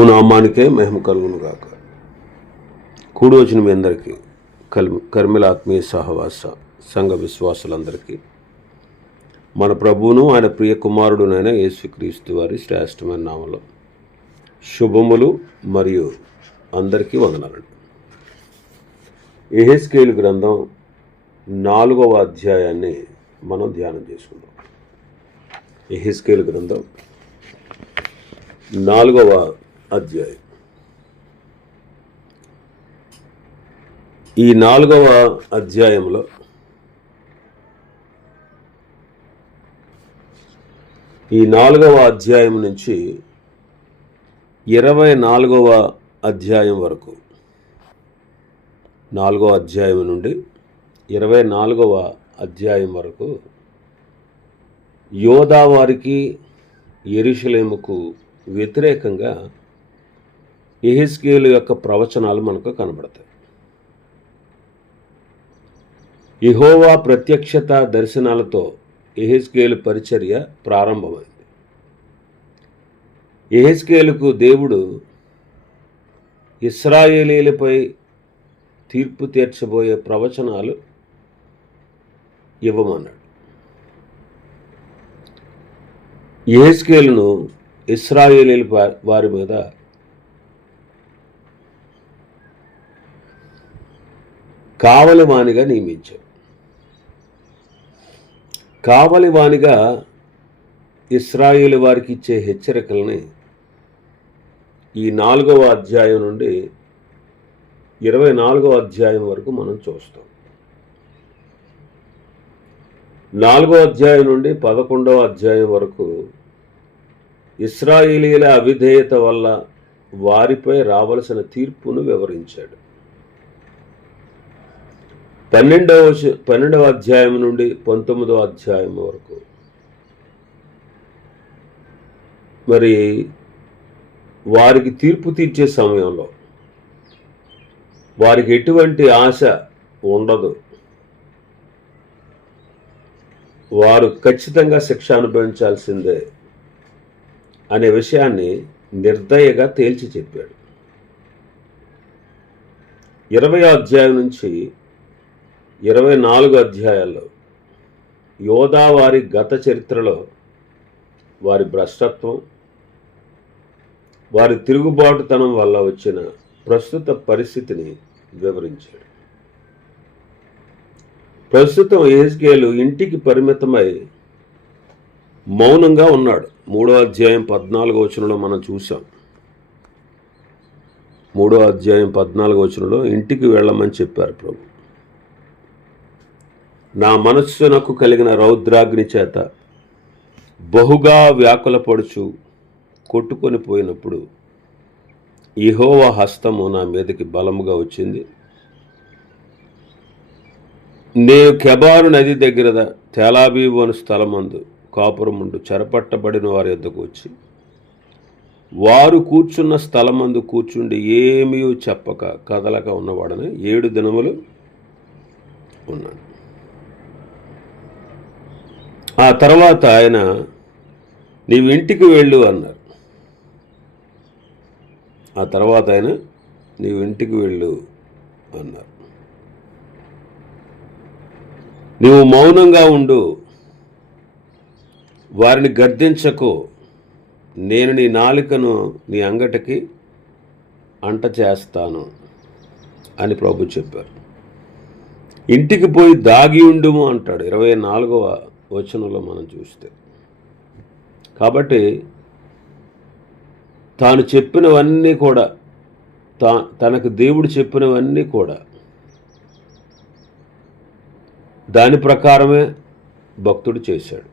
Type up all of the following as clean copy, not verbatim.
ప్రభు నామానికే మహిమ కలుగును గాక. కూడి వచ్చిన మీ అందరికీ కర్మిల ఆత్మీయ సహవాస సంఘ విశ్వాసులందరికీ మన ప్రభువును ఆయన ప్రియ కుమారుడునైన యేసుక్రీస్తు వారి శ్రేష్టమైన నామములో శుభములు మరియు అందరికీ వందనాలు. యెహెజ్కేలు గ్రంథం 4వ అధ్యాయాన్ని మనం ధ్యానం చేసుకుందాం. యెహెజ్కేలు గ్రంథం 4వ అధ్యాయం. ఈ 4వ అధ్యాయంలో ఈ 4వ అధ్యాయం నుంచి 24వ అధ్యాయం వరకు, 4వ అధ్యాయం నుండి 24వ అధ్యాయం వరకు యోధా వారికి యెరూషలేముకు వ్యతిరేకంగా యెహెజ్కేలు యొక్క ప్రవచనాలు మనకు కనబడతాయి. యెహోవా ప్రత్యక్షత దర్శనాలతో యెహెజ్కేలు పరిచర్య ప్రారంభమైంది. యెహెజ్కేలుకు దేవుడు ఇశ్రాయేలీయులపై తీర్పు తీర్చబోయే ప్రవచనాలు ఇవ్వమన్నాడు. యెహెజ్కేలును ఇశ్రాయేలీయుల వారి మీద కావలివానిగా నియమించాడు. కావలివానిగా ఇశ్రాయేలు వారికి ఇచ్చే హెచ్చరికల్ని ఈ 4వ అధ్యాయం నుండి 24వ అధ్యాయం వరకు మనం చూస్తాం. 4వ అధ్యాయం నుండి 11వ అధ్యాయం వరకు ఇశ్రాయేలీయుల అవిధేయత వల్ల వారిపై రావలసిన తీర్పును వివరించాడు. 12వ అధ్యాయం నుండి 19వ అధ్యాయం వరకు మరి వారికి తీర్పు తీర్చే సమయంలో వారికి ఎటువంటి ఆశ ఉండదు, వారు ఖచ్చితంగా శిక్ష అనుభవించాల్సిందే అనే విషయాన్ని నిర్దయగా తేల్చి చెప్పాడు. 20వ అధ్యాయం నుంచి 24 అధ్యాయాల్లో యోధా వారి గత చరిత్రలో వారి భ్రష్టత్వం, వారి తిరుగుబాటుతనం వల్ల వచ్చిన ప్రస్తుత పరిస్థితిని వివరించాడు. ప్రస్తుతం యెహెజ్కేలు ఇంటికి పరిమితమై మౌనంగా ఉన్నాడు. 3వ అధ్యాయం 14వ వచనంలో మనం చూసాం. 3వ అధ్యాయం 14వ వచనంలో ఇంటికి వెళ్ళమని చెప్పారు ప్రభు. నా మనస్సునకు కలిగిన రౌద్రాగ్ని చేత బహుగా వ్యాకులపడుచు కొట్టుకొని పోయినప్పుడు యెహోవా హస్తము నా మీదకి బలముగా వచ్చింది. నేను కెబారు నది దగ్గర తేలాబీబు అను స్థలమందు కాపురముండు చెరపట్టబడిన వారి యొద్దకు వచ్చి వారు కూర్చున్న స్థలమందు కూర్చుండి ఏమీ చెప్పక కదలక ఉన్నవాడని 7 దినములు ఉన్నాడు. ఆ తర్వాత ఆయన నీవు ఇంటికి వెళ్ళు అన్నారు. ఆ తర్వాత ఆయన నీవు ఇంటికి వెళ్ళు అన్నారు. నీవు మౌనంగా ఉండు, వారిని గద్దించకు, నేను నీ నాలుకను నీ అంగటికి అంట చేస్తాను అని ప్రభు చెప్పారు. ఇంటికి పోయి దాగి ఉండుము అంటాడు 24వ వచనంలో మనం చూస్తే. కాబట్టి తాను చెప్పినవన్నీ కూడా, తనకు దేవుడు చెప్పినవన్నీ కూడా దాని ప్రకారమే భక్తుడు చేశాడు.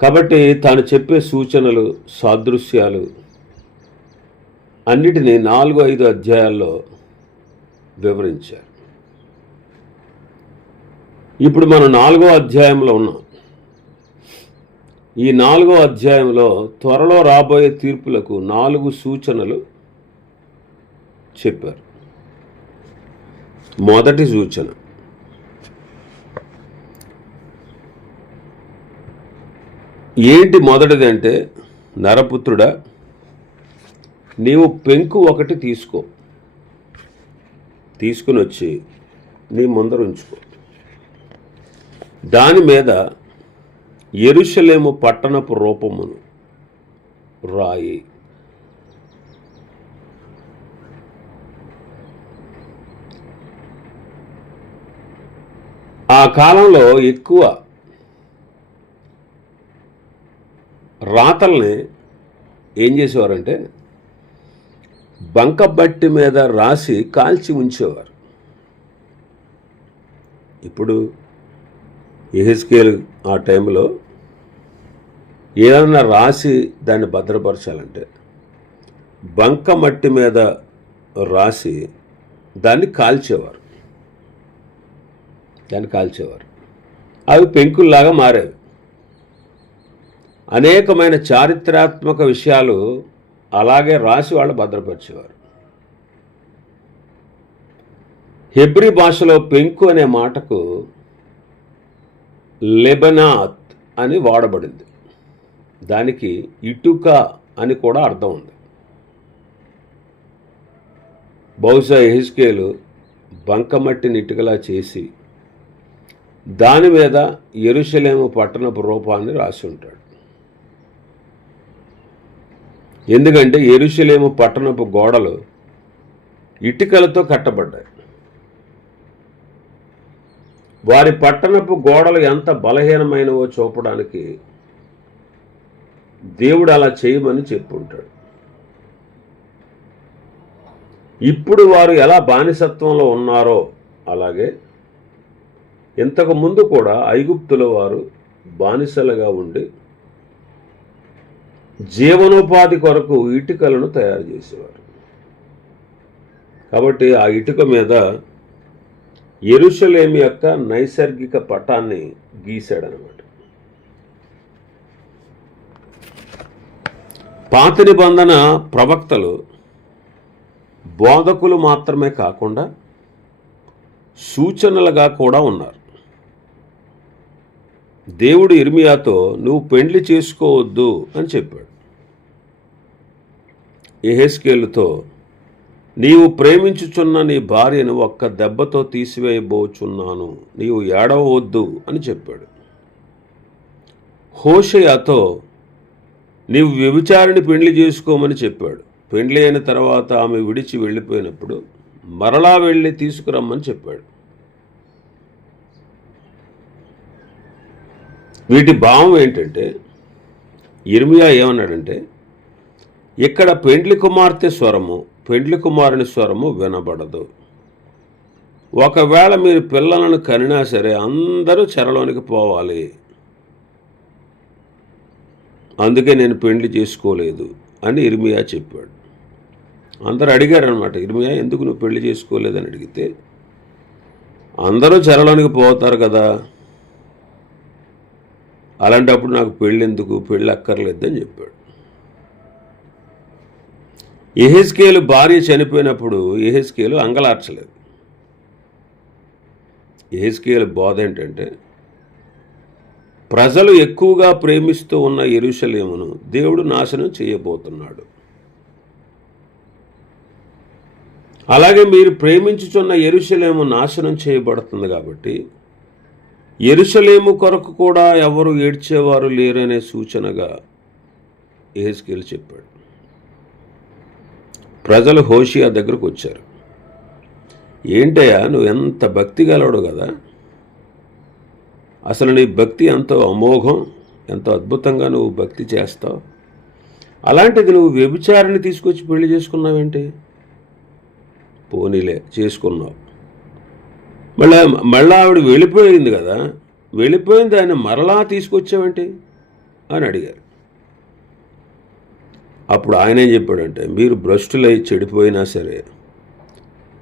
కాబట్టి తాను చెప్పే సూచనలు, సాదృశ్యాలు అన్నిటినీ 4-5 అధ్యాయాల్లో వివరించారు. ఇప్పుడు మనం 4వ అధ్యాయంలో ఉన్నాం. ఈ 4వ అధ్యాయంలో త్వరలో రాబోయే తీర్పులకు 4 సూచనలు చెప్పారు. మొదటి సూచన, ఏంటి మొదటిది అంటే, నరపుత్రుడా నీవు పెంకు ఒకటి తీసుకుని వచ్చి నీ ముందర ఉంచుకో. దాని మీద యెరూషలేము పట్టణపు రూపమును రాయి. ఆ కాలంలో ఎక్కువ రాతల్ని ఏం చేసేవారంటే బంకబట్టి మీద రాసి కాల్చి ఉంచేవారు. ఇప్పుడు యెహెజ్కేలు ఆ టైంలో ఏదన్నా రాసి దాన్ని భద్రపరచాలంటే బంకమట్టి మీద రాసి దాన్ని కాల్చేవారు. అవి పెంకుల్లాగా మారేవి. అనేకమైన చారిత్రాత్మక విషయాలు అలాగే రాసి వాళ్ళు భద్రపరిచేవారు. హెబ్రీ భాషలో పెంకు అనే మాటకు లెబనాత్ అని వాడబడింది. దానికి ఇటుక అని కూడా అర్థం ఉంది. బహుశా యెహెజ్కేలు బంకమట్టిని ఇటుకలా చేసి దాని మీద యెరూషలేము పట్టణపు రూపాన్ని రాసి ఉంటాడు. ఎందుకంటే యెరూషలేము పట్టణపు గోడలు ఇటుకలతో కట్టబడ్డాయి. వారి పట్టణపు గోడలు ఎంత బలహీనమైనవో చూపడానికి దేవుడు అలా చేయమని చెప్పుంటాడు. ఇప్పుడు వారు ఎలా బానిసత్వంలో ఉన్నారో అలాగే ఇంతకు ముందు కూడా ఐగుప్తుల వారు బానిసలుగా ఉండి జీవనోపాధి కొరకు ఇటుకలను తయారు చేసేవారు. కాబట్టి ఆ ఇటుక మీద యెరూషలేము యొక్క నైసర్గిక పటాన్ని గీశాడనమాట. పాత నిబంధన ప్రవక్తలు బోధకులు మాత్రమే కాకుండా సూచనలుగా కూడా ఉన్నారు. దేవుడు ఇర్మియాతో నువ్వు పెండ్లి చేసుకోవద్దు అని చెప్పాడు. యెహెజ్కేలుతో నీవు ప్రేమించుచున్న నీ భార్యను ఒక్క దెబ్బతో తీసివేయబోచున్నాను, నీవు ఏడవవద్దు అని చెప్పాడు. హోషేయతో నీవు వ్యభిచారిని పెండ్లి చేసుకోమని చెప్పాడు. పెండ్లి అయిన తర్వాత ఆమె విడిచి వెళ్ళిపోయినప్పుడు మరలా వెళ్ళి తీసుకురమ్మని చెప్పాడు. వీటి భావం ఏంటంటే ఇర్మియా ఏమన్నాడంటే ఇక్కడ పెండ్లి కుమార్తె స్వరము పెండ్లి కుమారుని స్వరము వినబడదు. ఒకవేళ మీరు పిల్లలను కనినా సరే అందరూ చెరలోనికి పోవాలి, అందుకే నేను పెండ్లి చేసుకోలేదు అని ఇర్మియా చెప్పాడు. అందరూ అడిగారనమాట, ఇర్మియా ఎందుకు నువ్వు పెళ్లి చేసుకోలేదని అడిగితే అందరూ చెరలోనికి పోతారు కదా, అలాంటప్పుడు నాకు పెళ్ళి ఎందుకు, పెళ్ళి అక్కర్లేదని చెప్పాడు. యెహెజ్కేలు భార్య చనిపోయినప్పుడు యెహెజ్కేలు అంగలార్చలేదు. యెహెజ్కేలు బోధ ఏంటంటే ప్రజలు ఎక్కువగా ప్రేమిస్తూ ఉన్న యెరూషలేమును దేవుడు నాశనం చేయబోతున్నాడు. అలాగే మీరు ప్రేమించుచున్న యెరూషలేము నాశనం చేయబడుతుంది కాబట్టి యెరూషలేము కొరకు కూడా ఎవరు ఏడ్చేవారు లేరనే సూచనగా యెహెజ్కేలు చెప్పాడు. ప్రజలు హోషేయ దగ్గరకు వచ్చారు. ఏంటయ్యా నువ్వు ఎంత భక్తి గలవాడు కదా, అసలు నీ భక్తి ఎంతో అమోఘం, ఎంతో అద్భుతంగా నువ్వు భక్తి చేస్తావు, అలాంటిది నువ్వు వ్యభిచారిని తీసుకొచ్చి పెళ్లి చేసుకున్నావేంటి? పోనీలే చేసుకున్నావు, మళ్ళా ఆవిడ వెళ్ళిపోయింది కదా, వెళ్ళిపోయింది ఆయన మరలా తీసుకొచ్చావేంటి అని అడిగారు. అప్పుడు ఆయన ఏం చెప్పాడంటే మీరు భ్రష్టులై చెడిపోయినా సరే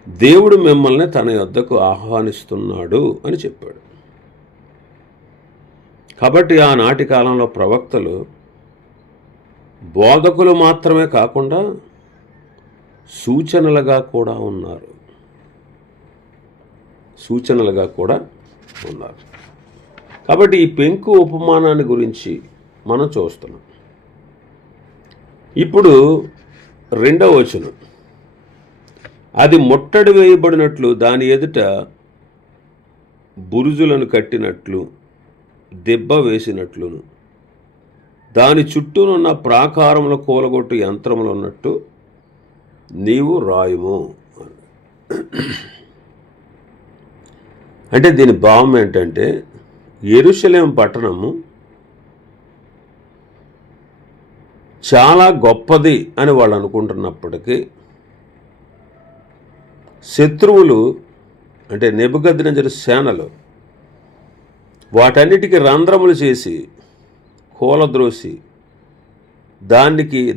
దేవుడు మిమ్మల్ని తన యొద్దకు ఆహ్వానిస్తున్నాడు అని చెప్పాడు. కాబట్టి ఆనాటి కాలంలో ప్రవక్తలు బోధకులు మాత్రమే కాకుండా సూచనలుగా కూడా ఉన్నారు. కాబట్టి ఈ పెంకు ఉపమానాన్ని గురించి మనం చూస్తున్నాం. ఇప్పుడు 2వ వచనం, అది ముట్టడి వేయబడినట్లు దాని ఎదుట బురుజులను కట్టినట్లు దెబ్బ వేసినట్లును దాని చుట్టూనున్న ప్రాకారముల కూలగొట్టు యంత్రములు ఉన్నట్టు నీవు రాయుము. అంటే దీని భావం ఏంటంటే, యెరూషలేము పట్టణము చాలా గొప్పది అని వాళ్ళు అనుకుంటున్నప్పటికీ శత్రువులు అంటే నెబుకద్నెజరు సేనలు వాటన్నిటికీ రంధ్రములు చేసి కూలద్రోసి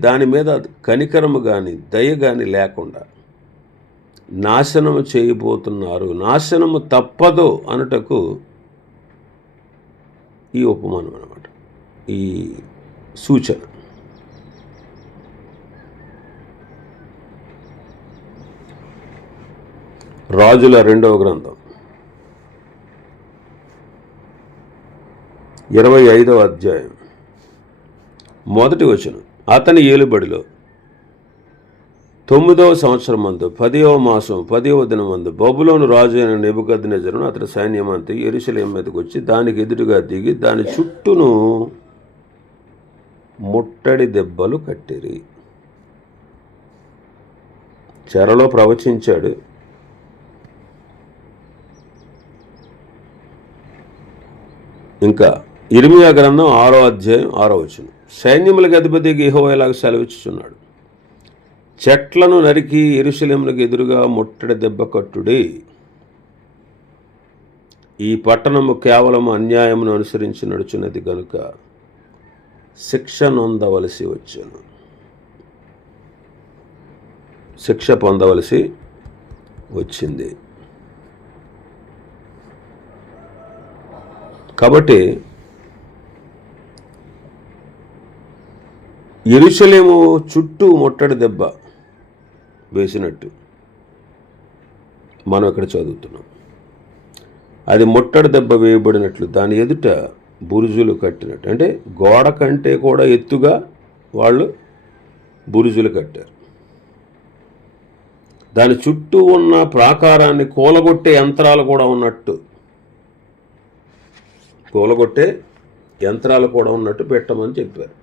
దాని మీద కనికరము కానీ దయ కానీ లేకుండా నాశనము చేయబోతున్నారు. నాశనము తప్పదు అనుటకు ఈ ఉపమానం అన్నమాట, ఈ సూచన. రాజుల 2వ గ్రంథం 25వ అధ్యాయం 1వ వచనం, అతని ఏలుబడిలో 9వ సంవత్సరం మందు 10వ మాసం 10వ దినమందు బబులోను రాజు అయిన నెబుకద్నెజరును అతని సైన్యమంతా యెరూషలేము మీదకి వచ్చి దానికి ఎదురుగా దిగి దాని చుట్టూను ముట్టడి దెబ్బలు కట్టిరి. చెరలో ప్రవచించాడు. ఇంకా ఇర్మియా గ్రంథం 6వ అధ్యాయం 6వ వచనం, సైన్యములకు అధిపతికి యెహోవా ఇలాగ సెలవిచ్చుచున్నాడు, చెట్లను నరికి యెరూషలేమునకు ఎదురుగా ముట్టడి దెబ్బ కట్టుడి. ఈ పట్టణము కేవలం అన్యాయమును అనుసరించి నడుచున్నది గనుక శిక్ష నొందవలసి వచ్చాను, శిక్ష పొందవలసి వచ్చింది. కాబట్టి యెరూషలేము చుట్టూ ముట్టడి దెబ్బ వేసినట్టు మనం ఇక్కడ చదువుతున్నాం. అది ముట్టడి దెబ్బ వేయబడినట్లు దాని ఎదుట బురుజులు కట్టినట్టు, అంటే గోడ కంటే కూడా ఎత్తుగా వాళ్ళు బురుజులు కట్టారు. దాని చుట్టూ ఉన్న ప్రాకారాన్ని కూలగొట్టే యంత్రాలు కూడా ఉన్నట్టు, కూలగొట్టే యంత్రాలు కూడా ఉన్నట్టు పెట్టమని చెప్పారు.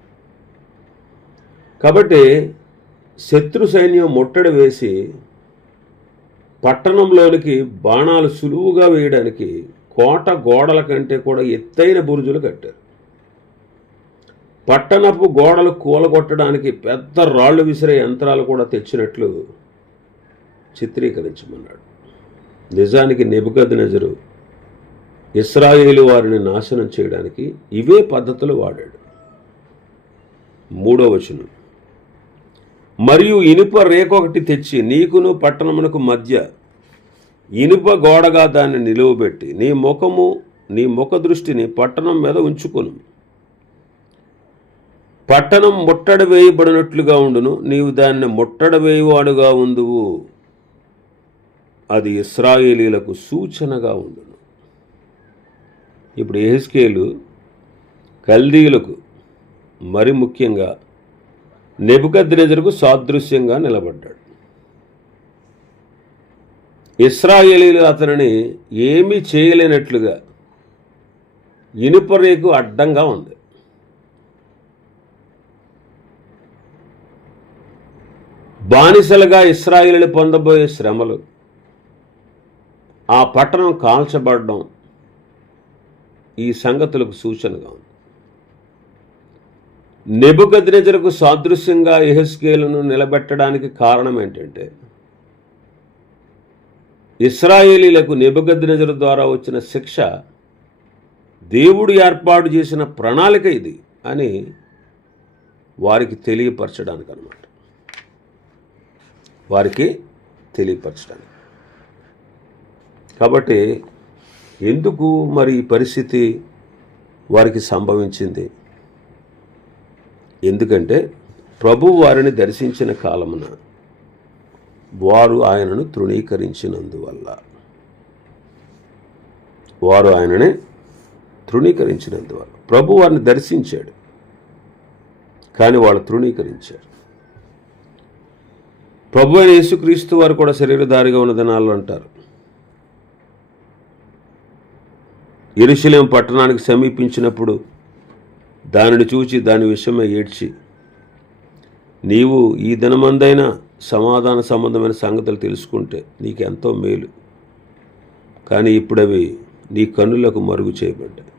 కాబట్టి శత్రు సైన్యం ముట్టడి వేసి పట్టణంలోనికి బాణాలు సులువుగా వేయడానికి కోట గోడల కంటే కూడా ఎత్తైన బురుజులు కట్టారు. పట్టణపు గోడలు కూలగొట్టడానికి పెద్ద రాళ్లు విసిరే యంత్రాలు కూడా తెచ్చినట్లు చిత్రీకరించమన్నాడు. నిజానికి నెబుకద్నెజరు ఇశ్రాయేలు వారిని నాశనం చేయడానికి ఇవే పద్ధతులు వాడాడు. 3వ వచనం, మరియు ఇనుప రేఖ ఒకటి తెచ్చి నీకును పట్టణమునకు మధ్య ఇనుప గోడగా దాన్ని నిలువబెట్టి నీ ముఖ దృష్టిని పట్టణం మీద ఉంచుకొను. పట్టణం ముట్టడి వేయబడినట్లుగా ఉండును, నీవు దాన్ని ముట్టడి వేయవాడుగా ఉందువు, అది ఇశ్రాయేలీలకు సూచనగా ఉండును. ఇప్పుడు యెహెజ్కేలు కల్దీయులకు మరి ముఖ్యంగా నెబుకద్నెజరుకు సాదృశ్యంగా నిలబడ్డాడు. ఇశ్రాయేలీలు అతనిని ఏమీ చేయలేనట్లుగా ఇనుప రేకు అడ్డంగా ఉంది. బానిసలుగా ఇశ్రాయేలీలు పొందబోయే శ్రమలు, ఆ పట్టణం కాల్చబడడం ఈ సంగతులకు సూచనగా ఉంది. నెబుకద్నెజరుకు సాదృశ్యంగా యెహెజ్కేలును నిలబెట్టడానికి కారణం ఏంటంటే, ఇశ్రాయేలీలకు నెబుకద్నెజరు ద్వారా వచ్చిన శిక్ష దేవుడు ఏర్పాటు చేసిన ప్రణాళిక ఇది అని వారికి తెలియపరచడానికి అన్నమాట, వారికి తెలియపరచడానికి. కాబట్టి ఎందుకు మరి ఈ పరిస్థితి వారికి సంభవించింది? ఎందుకంటే ప్రభువు వారిని దర్శించిన కాలమున వారు ఆయనను తృణీకరించినందువల్ల, ప్రభు వారిని దర్శించాడు, కానీ వాళ్ళు తృణీకరించారు. ప్రభు అయిన యేసుక్రీస్తు వారు కూడా శరీరధారిగా ఉన్న దినాల్లో అంటారు, యెరూషలేము పట్టణానికి సమీపించినప్పుడు దానిని చూచి దాని విషయమై ఏడ్చి, నీవు ఈ దినమందైనా సమాధాన సంబంధమైన సంగతులు తెలుసుకుంటే నీకెంతో మేలు, కానీ ఇప్పుడు అవి నీ కన్నులకు మరుగు చేయబడ్డాయి.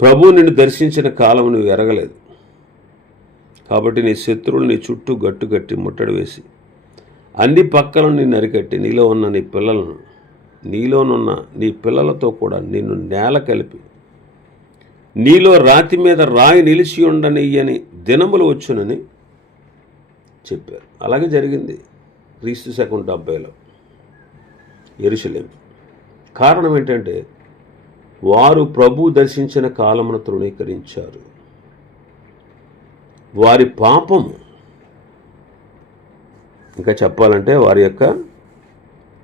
ప్రభువు నిన్ను దర్శించిన కాలం నువ్వు ఎరగలేదు, కాబట్టి నీ శత్రువులు నీ చుట్టూ గట్టుగట్టి ముట్టడి వేసి అన్ని పక్కలను నిన్ను అరికట్టి నీలోనున్న నీ పిల్లలతో కూడా నిన్ను నేల కలిపి నీలో రాతి మీద రాయి నిలిచి ఉండనియ్యని దినములు వచ్చునని చెప్పారు. అలాగే జరిగింది క్రీస్తు శకం 70లో యెరూషలేము. కారణం ఏంటంటే వారు ప్రభు దర్శించిన కాలమును తృణీకరించారు. వారి పాపము, ఇంకా చెప్పాలంటే వారి యొక్క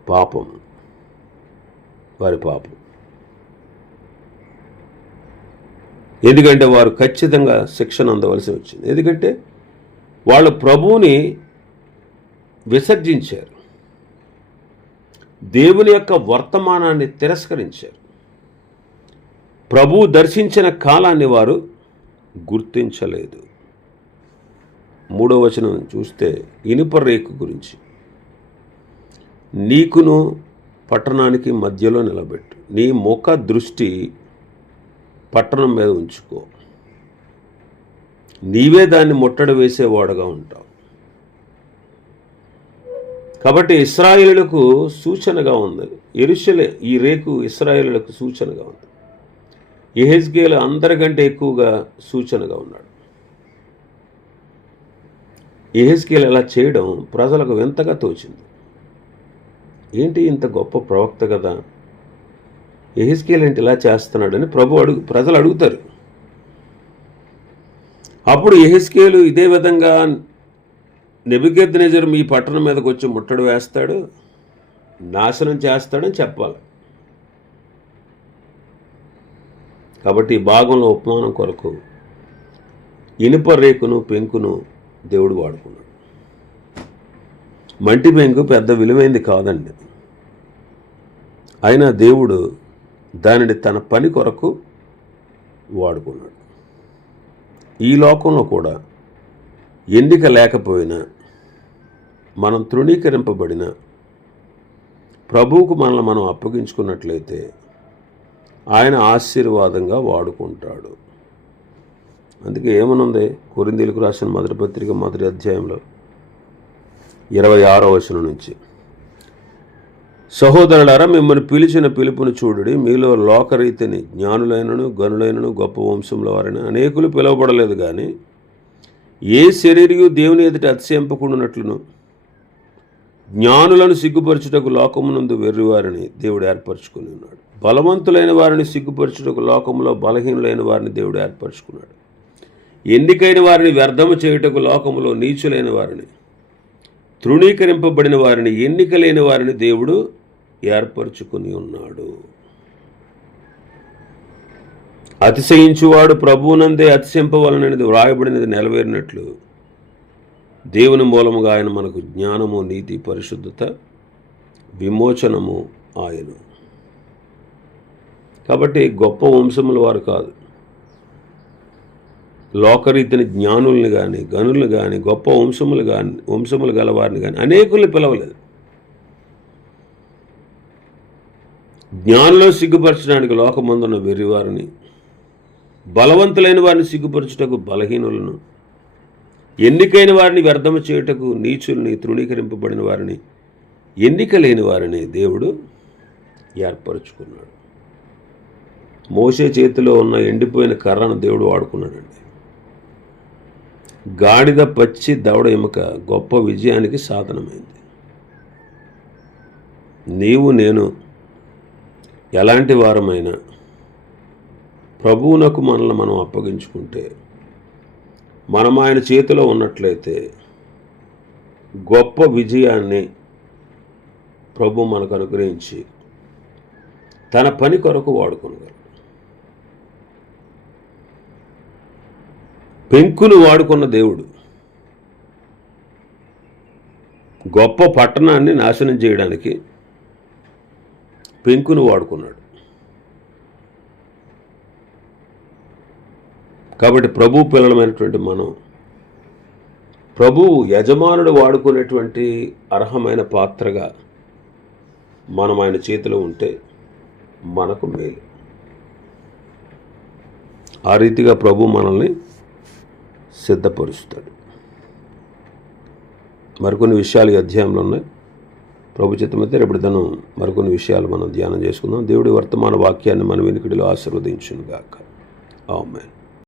పాపం, ఎందుకంటే వారు ఖచ్చితంగా శిక్షణ అందవలసి వచ్చింది. ఎందుకంటే వాళ్ళు ప్రభువుని విసర్జించారు, దేవుని యొక్క వర్తమానాన్ని తిరస్కరించారు, ప్రభువు దర్శించిన కాలాన్ని వారు గుర్తించలేదు. 3వ వచనం చూస్తే ఇనుప రేకు గురించి, నీకును పట్టణానికి మధ్యలో నిలబెట్టు, నీ ముఖ దృష్టి పట్టణం మీద ఉంచుకో, నీవే దాన్ని ముట్టడి వేసేవాడుగా ఉంటావు. కాబట్టి ఇశ్రాయేలులకు సూచనగా ఉంది, ఈ రేకు ఇశ్రాయేలులకు సూచనగా ఉంది. యెహెజ్కేలు అందరికంటే ఎక్కువగా సూచనగా ఉన్నాడు. యెహెజ్కేలు అలా చేయడం ప్రజలకు వింతగా తోచింది. ఏంటి, ఇంత గొప్ప ప్రవక్త కదా, యెహెజ్కేలు ఏంటి ఇలా చేస్తున్నాడని ప్రజలు అడుగుతారు. అప్పుడు యెహెజ్కేలు ఇదే విధంగా నెబుకద్నెజరు మీ పట్టణం మీదకి వచ్చి ముట్టడి వేస్తాడు, నాశనం చేస్తాడని చెప్పాలి. కాబట్టి ఈ భాగంలో ఉపమానం కొరకు ఇనుప రేకును పెంకును దేవుడు వాడుకున్నాడు. మంటి పెంకు పెద్ద విలువైంది కాదండి, అయినా దేవుడు దానిని తన పని కొరకు వాడుకున్నాడు. ఈ లోకంలో కూడా ఎన్నిక లేకపోయినా, మనం తృణీకరింపబడిన ప్రభువుకు మనల్ని మనం అప్పగించుకున్నట్లయితే ఆయన ఆశీర్వాదంగా వాడుకుంటాడు. అందుకే ఏమనుంది, కొరింథీయులకు రాసిన మొదటి పత్రిక 1వ అధ్యాయంలో 26వ వచనం నుంచి, సహోదరులారా, మిమ్మల్ని పిలిచిన పిలుపును చూడుడి, మీలో లోకరీతిని జ్ఞానులైనను గనులైనను గొప్ప వంశంలో వారిని అనేకులు పిలువబడలేదు, కానీ ఏ శరీరియు దేవుని ఎదుట అతిశయింపకుండానట్లును జ్ఞానులను సిగ్గుపరచుటకు లోకమునందు వెర్రివారిని దేవుడు ఏర్పరచుకుని ఉన్నాడు. బలవంతులైన వారిని సిగ్గుపరచుటకు లోకములో బలహీనులైన వారిని దేవుడు ఏర్పరచుకున్నాడు. ఎన్నికైన వారిని వ్యర్థము చేయుటకు లోకములో నీచులైన వారిని, తృణీకరింపబడిన వారిని, ఎన్నిక లేని వారిని దేవుడు ఏర్పరచుకుని ఉన్నాడు. అతిశయించువాడు ప్రభువునందే అతిశయింపవలననేది వ్రాయబడినది నెరవేరినట్లు దేవుని మూలముగా ఆయన మనకు జ్ఞానము, నీతి, పరిశుద్ధత, విమోచనము ఆయను. కాబట్టి గొప్ప వంశముల వారు కాదు, లోకరీతిని జ్ఞానుల్ని కానీ గనుల్ని కానీ గొప్ప వంశములు గలవారిని కానీ అనేకుల్ని పిలవలేదు. జ్ఞానంలో సిగ్గుపరచడానికి లోకమందున్న వెర్రివారిని, బలవంతులైన వారిని సిగ్గుపరచుటకు బలహీనులను, ఎన్నికైన వారిని వ్యర్థము చేయుటకు నీచుల్ని, తృణీకరింపబడిన వారిని, ఎన్నిక లేని వారిని దేవుడు ఏర్పరచుకున్నాడు. మోషే చేతిలో ఉన్న ఎండిపోయిన కర్రను దేవుడు వాడుకున్నాడండి. గాడిద పచ్చి దవడ ఎముక గొప్ప విజయానికి సాధనమైంది. నీవు నేను ఎలాంటి వారమైనా ప్రభువునకు మనల్ని మనం అప్పగించుకుంటే, మనం ఆయన చేతిలో ఉన్నట్లయితే గొప్ప విజయాన్ని ప్రభు మనకు అనుగ్రహించి తన పని కొరకు వాడుకోగలడు. పెంకును వాడుకున్న దేవుడు గొప్ప పట్టణాన్ని నాశనం చేయడానికి పెంకును వాడుకున్నాడు. కాబట్టి ప్రభు పిల్లలమైనటువంటి మనం ప్రభువు యజమానుడు వాడుకునేటువంటి అర్హమైన పాత్రగా మనం ఆయన చేతిలో ఉంటే మనకు మేలు. ఆ రీతిగా ప్రభు మనల్ని సిద్ధపరుస్తాడు. మరికొన్ని విషయాలు ఈ అధ్యాయంలో ఉన్నాయి. ప్రభు చిత్తమైతే రేపటి దినం మరికొన్ని విషయాలు మనం ధ్యానం చేసుకుందాం. దేవుడి వర్తమాన వాక్యాన్ని మన వెనుకడిలో ఆశీర్వదించును గాక. ఆమేన్.